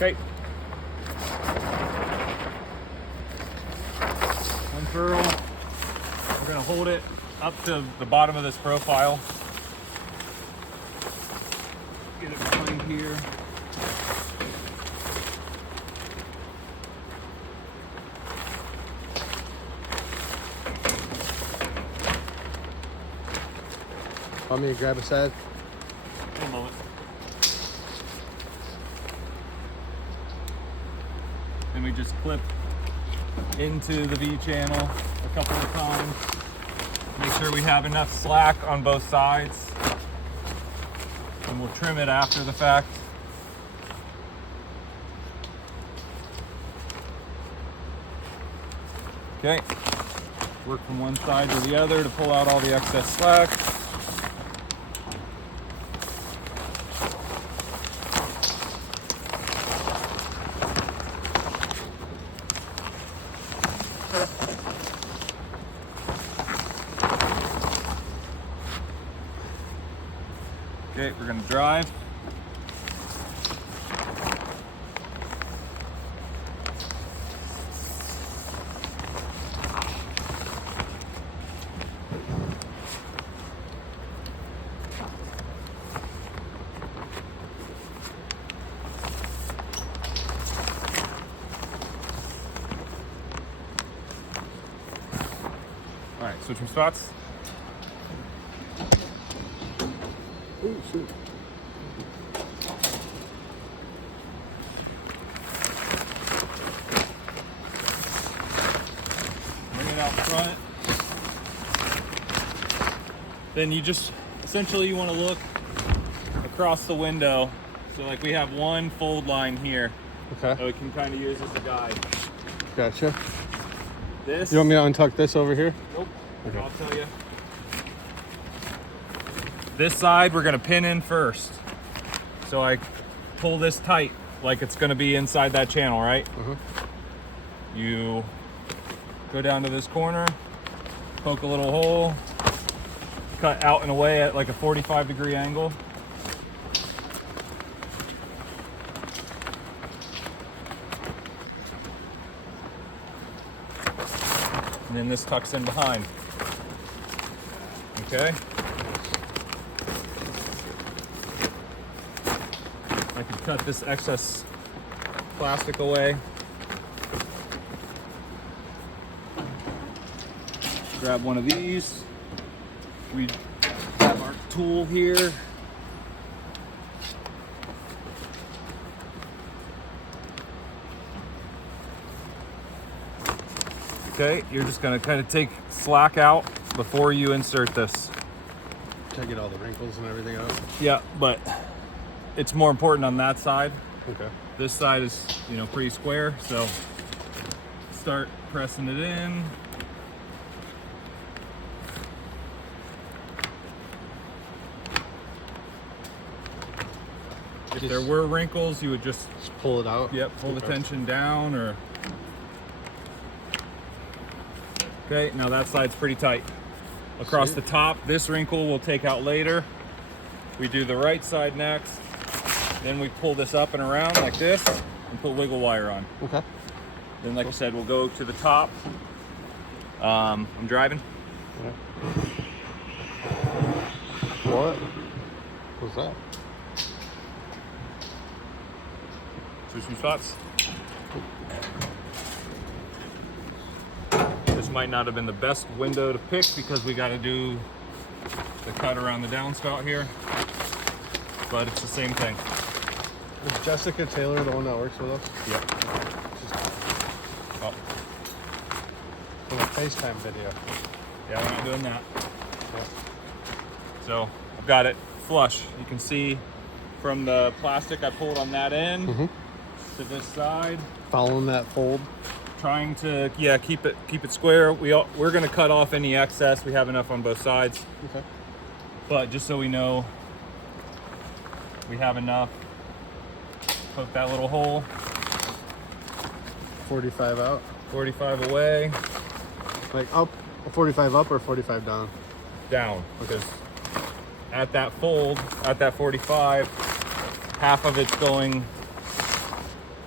Okay. Unfurl. We're gonna hold it up to the bottom of this profile. Get it behind here. Want me to grab a side? In a moment. And we just clip into the V channel a couple of times. Make sure we have enough slack on both sides. And we'll trim it after the fact. Okay. Work from one side to the other to pull out all the excess slack. Okay, we're gonna drive. All right, switching spots. Oh, shoot. Bring it out front. Then you just, essentially you want to look across the window. So like we have one fold line here Okay. that we can kind of use as a guide. Gotcha. This. You want me to untuck this over here? Nope. Okay. I'll tell you. This side we're gonna pin in first. So I pull this tight like it's gonna be inside that channel, right? You go down to this corner, poke a little hole, cut out and away at like a 45-degree angle. And then this tucks in behind. Okay. I can cut this excess plastic away. Grab one of these. We have our tool here. Okay, you're just gonna kind of take slack out before you insert this. Try to get all the wrinkles and everything out. Yeah, but it's more important on that side. Okay. This side is, you know, pretty square, so start pressing it in. If there were wrinkles, you would just pull it out. Yep, pull the tension down or. Okay, now that side's pretty tight. Across See? the top, this wrinkle we'll take out later. We do the right side next. Then we pull this up and around like this and put wiggle wire on. Okay. Then, like I said, we'll go to the top. I'm driving. Yeah. What was that? Switch some spots. This might not have been the best window to pick because we got to do the cut around the downspout here, but it's the same thing. Is Jessica Taylor the one that works with us? Yep. Oh, For the FaceTime video. yeah, we're not doing that. So I've got it flush. You can see from the plastic I pulled on that end to this side. Following that fold. Trying to keep it square. We're gonna cut off any excess. We have enough on both sides. Okay. But just so we know we have enough, poke that little hole. 45 out. 45 away. Like up, 45 up or 45 down? Down. Because at that fold, at that 45, half of it's going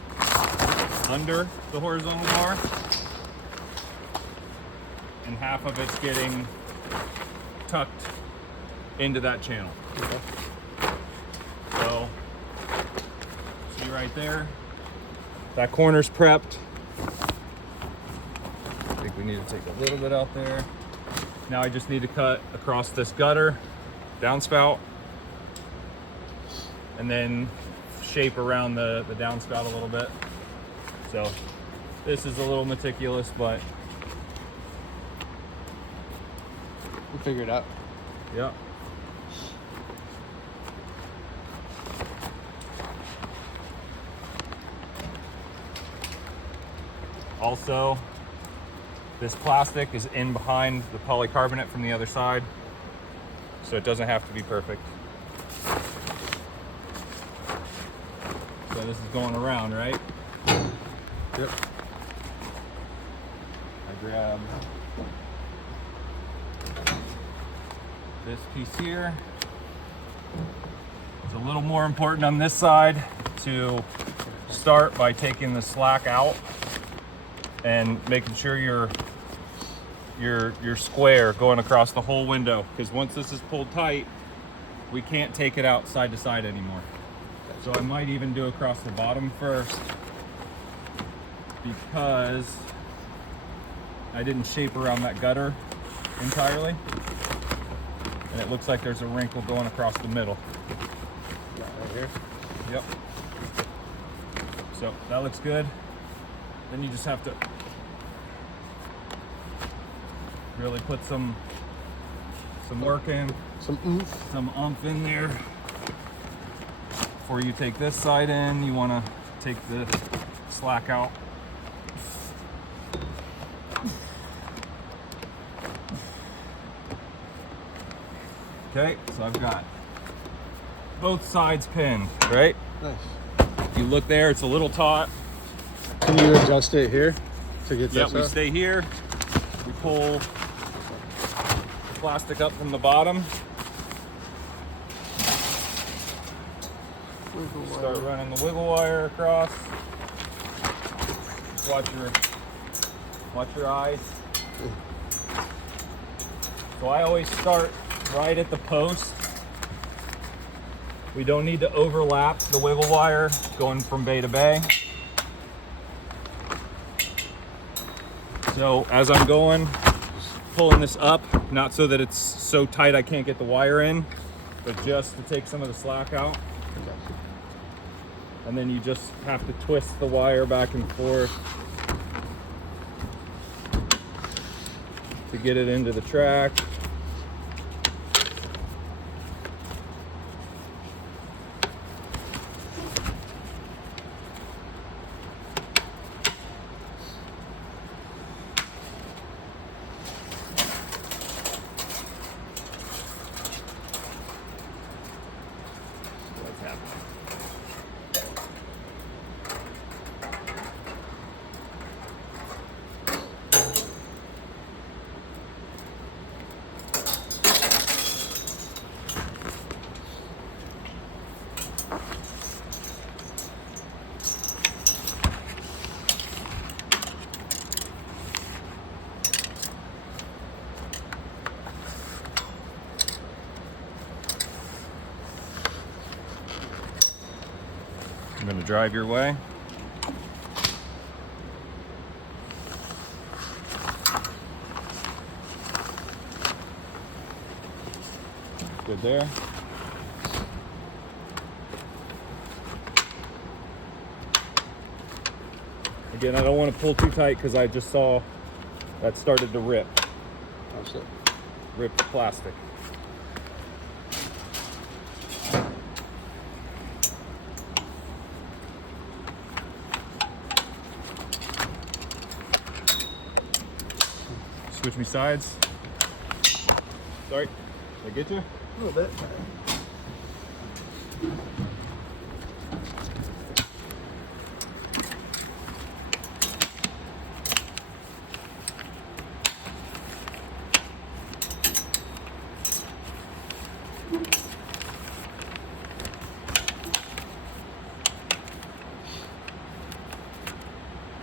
under the horizontal bar, and half of it's getting tucked into that channel. Okay. So, see right there, that corner's prepped. I think we need to take a little bit out there. Now I just need to cut across this gutter, downspout, and then shape around the downspout a little bit. So this is a little meticulous, but We'll figure it out. yeah. Also, this plastic is in behind the polycarbonate from the other side, so it doesn't have to be perfect. So this is going around, right? Yep. I grab this piece here. It's a little more important on this side to start by taking the slack out and making sure you're square going across the whole window, because once this is pulled tight, we can't take it out side to side anymore. So I might even do across the bottom first, because I didn't shape around that gutter entirely, and it looks like there's a wrinkle going across the middle. Right here. Yep. So that looks good. Then you just have to really put some work in, Some oomph. some oomph in there. Before you take this side in, you want to take the slack out. Okay, so I've got both sides pinned, right? Nice. If you look there, it's a little taut. Can you adjust it here to get Yep, this we up? stay here. We pull the plastic up from the bottom. Start running the wiggle wire across. Watch your eyes. So I always start right at the post. We don't need to overlap the wiggle wire going from bay to bay. So as I'm going, pulling this up, not so that it's so tight I can't get the wire in, but just to take some of the slack out. And then you just have to twist the wire back and forth to get it into the track. What's happening? I'm going to drive your way. Good there. Again, I don't want to pull too tight because I just saw that started to rip. That's it. Rip the plastic. Switch me sides. Sorry, did I get you? A little bit.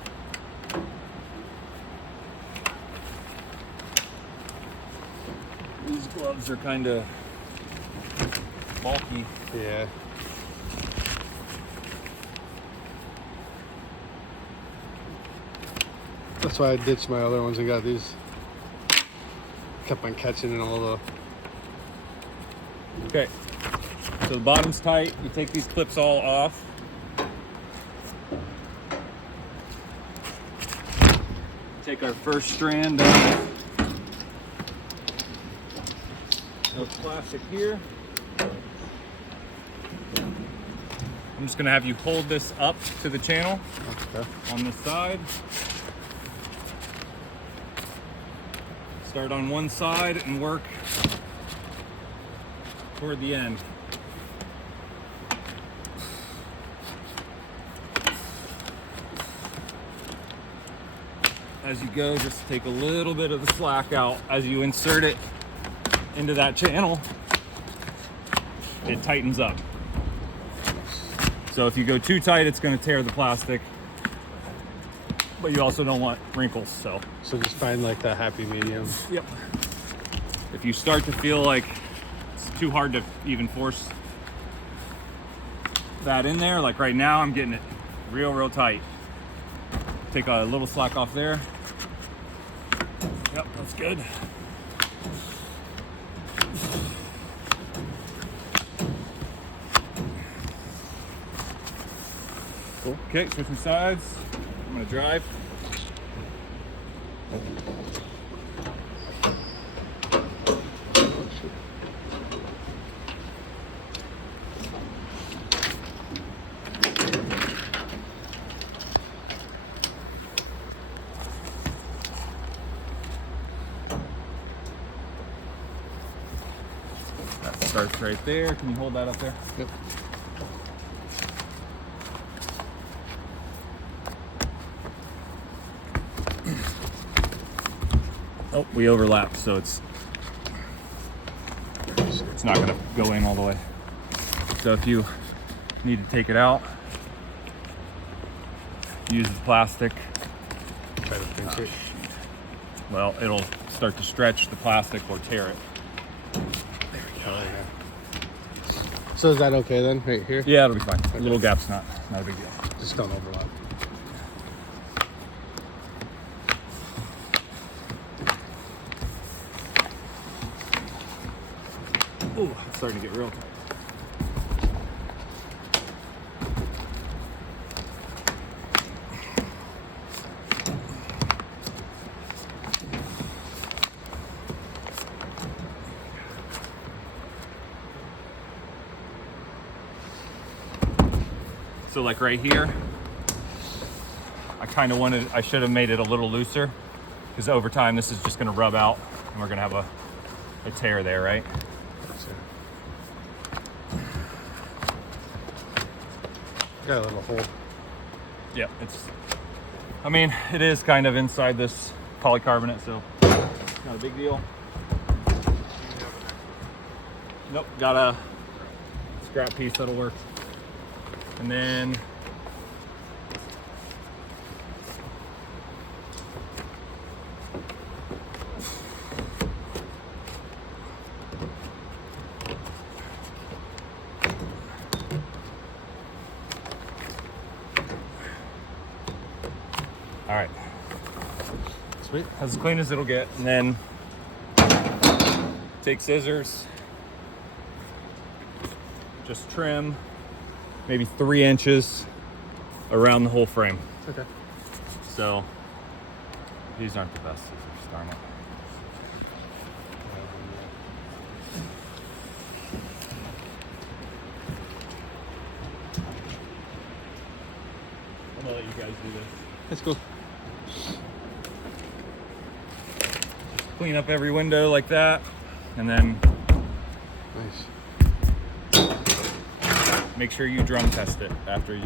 Gloves are kind of bulky. Yeah. That's why I ditched my other ones and got these. Kept on catching in all the. Okay, so the bottom's tight. You take these clips all off. Take our first strand off. No plastic here. I'm just gonna have you hold this up to the channel on this side. Start on one side and work toward the end. As you go, just take a little bit of the slack out. As you insert it into that channel, it tightens up. So if you go too tight, it's going to tear the plastic, but you also don't want wrinkles. So just find like the happy medium. yep. If you start to feel like it's too hard to even force that in there, like right now, I'm getting it real tight. Take a little slack off there. Yep, that's good. Cool. Okay, switching sides. I'm gonna drive. That starts right there. Can you hold that up there? Yep. Oh, we overlapped, so it's not gonna go in all the way. So if you need to take it out, use the plastic. Try to pinch it. Well, it'll start to stretch the plastic or tear it. Oh, yeah. So is that okay then, right here? Yeah, it'll be fine. A little gap's not a big deal. Just don't overlap. Ooh, it's starting to get real tight. So like right here, I should have made it a little looser because over time this is just gonna rub out and we're gonna have a tear there, right? Got a little hole. Yeah, it is kind of inside this polycarbonate, so not a big deal. Nope, got a scrap piece that'll work. And then all right, Sweet. as clean as it'll get. And then take scissors, just trim maybe 3 inches around the whole frame. Okay. So these aren't the best scissors, darn it. I'm gonna let you guys do this. That's cool. Clean up every window like that, and then Nice. make sure you drum test it after you